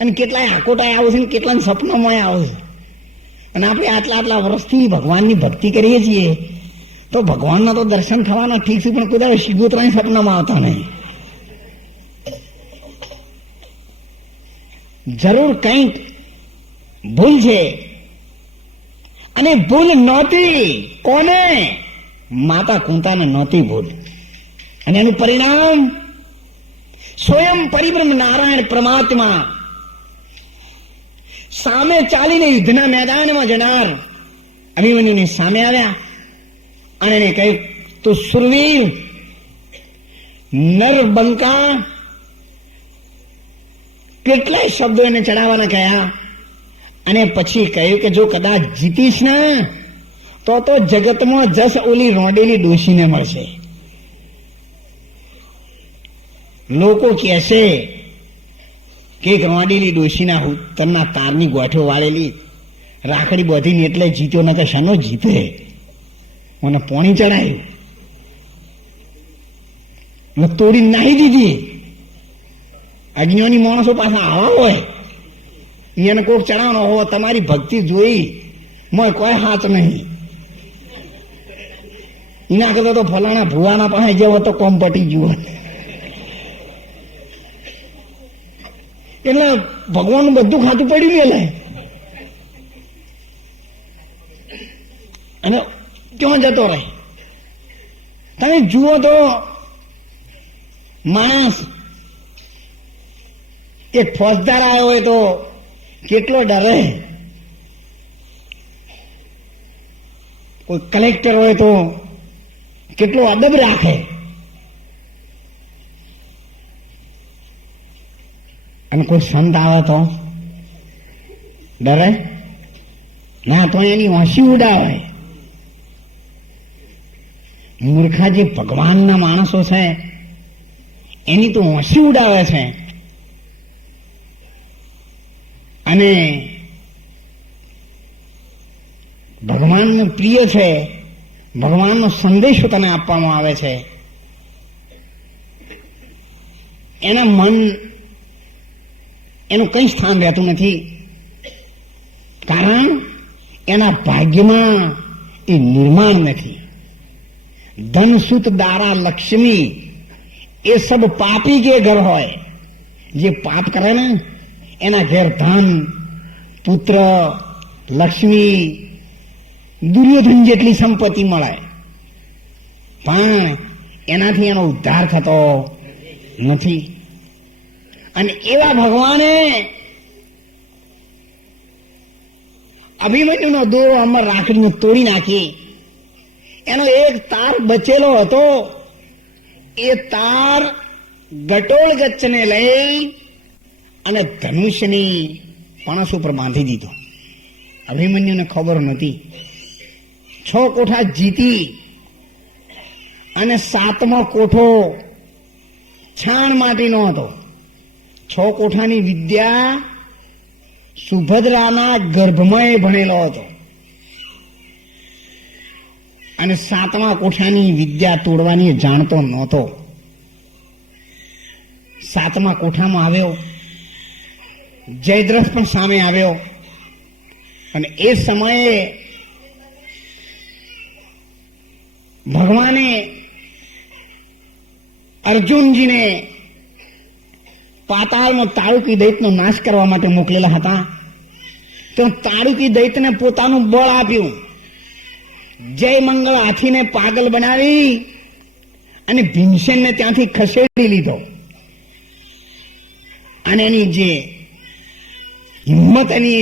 અને કેટલાય આકોટાય આવે છે, કેટલાય સપનામાં આવે છે. અને આપણે આટલા વર્ષથી ભગવાનની ભક્તિ કરીએ છીએ તો ભગવાનના તો દર્શન થવાના ઠીક છે, પણ કોઈ શિગોતરાની સપનામાં આવતા નહીં. જરૂર કંઈક ભૂલ છે, અને ભૂલ નહોતી. કોને? માતા કુંતાને નહોતી ભૂલ. અને એનું પરિણામ સ્વયં પરિબ્રહ્મ નારાયણ પરમાત્મા સામે ચાલીને યુદ્ધના મેદાનમાં જનાર અભિમન્યુની સામે આવ્યા અને એને કહ્યું, તું સુરવીર નરબંકા. કેટલાય શબ્દો એને ચડાવવાના કહ્યા. અને પછી કહ્યું કે જો કદાચ જીતીશ ને તો જગતમાં જસ ઓલી રોંડેલી ડોશીને મળશે. લોકો કહેશે કે એક રોંડેલી ડોશીના ઉત્તરના તારની ગોઠો વાળેલી રાખડી બધીને એટલે જીત્યો. ન કે શાનો જીતે, મને પોણી ચડાયું ને તોડી નાહી દીધી. અજ્ઞાની માણસો પાછા આવા હોય, એને કોઈક ચડાવવાનો હો, તમારી ભક્તિ જોઈ મોય કોઈ હાથ નહીં. એના કરતા તો ફલાણા ભુવાના પાસે જેવો તો કોમ પટી જુઓ. એટલે ભગવાનનું બધું ખાતું પડ્યું ગયેલા. અને ક્યાં જતો રહે? તમે જુઓ તો માણસ એક ફોજદાર આવ્યો હોય તો કેટલો ડરે, કોઈ કલેક્ટર હોય તો કેટલો અદબ રાખે. અને કોઈ સંત આવે તો ડરે ના, તો એની હોંસી ઉડાવે. મૂર્ખા જે ભગવાનના માણસો છે એની તો હોંસી ઉડાવે છે. અને ભગવાનને પ્રિય છે, ભગવાનનો સંદેશો તને આપવામાં આવે છે, એના મન એનું કઈ સ્થાન રહેતું નથી. કારણ એના ભાગ્યમાં એ નિર્માણ નથી. ધન સુત દારા લક્ષ્મી એ સબ પાપી કે ઘર હોય. જે પાપ કરે ને એના ઘેર ધન, પુત્ર, લક્ષ્મી, દુર્યોધન જેટલી સંપત્તિ મળે, પણ એનાથી એનો ઉદ્ધાર થતો નથી. અને એવા ભગવાને અભિમન્યુનો દોરો અમર રાખડીને તોડી નાખી. એનો એક તાર બચેલો હતો, એ તાર ગટોળ ગચ્છને લઈ અને ધનુષ્યની પણસ ઉપર બાંધી દીધો. અભિમન્યુને ખબર નથી. 6 કોઠા જીતી અને 7મો કોઠો છાણ માટીનો હતો. 6 કોઠાની વિદ્યા સુભદ્રાના ગર્ભમાં ભણેલો હતો અને 7મા કોઠાની વિદ્યા તોડવાની જાણતો નહોતો. 7મા કોઠામાં આવ્યો. જયદ્રથ પણ સામે આવ્યો. અને એ સમયે ભગવાને અર્જુનજીને પાતાળમાં તાળુકી દૈત્યનો નાશ કરવા માટે મોકલેલા હતા. તો તાળુકી દૈત્યને પોતાનું બળ આપ્યું. જય મંગળ હાથીને પાગલ બનાવી અને ભીમસેનને ત્યાંથી ખસેડી લીધો. અને એની જે હિંમત, એની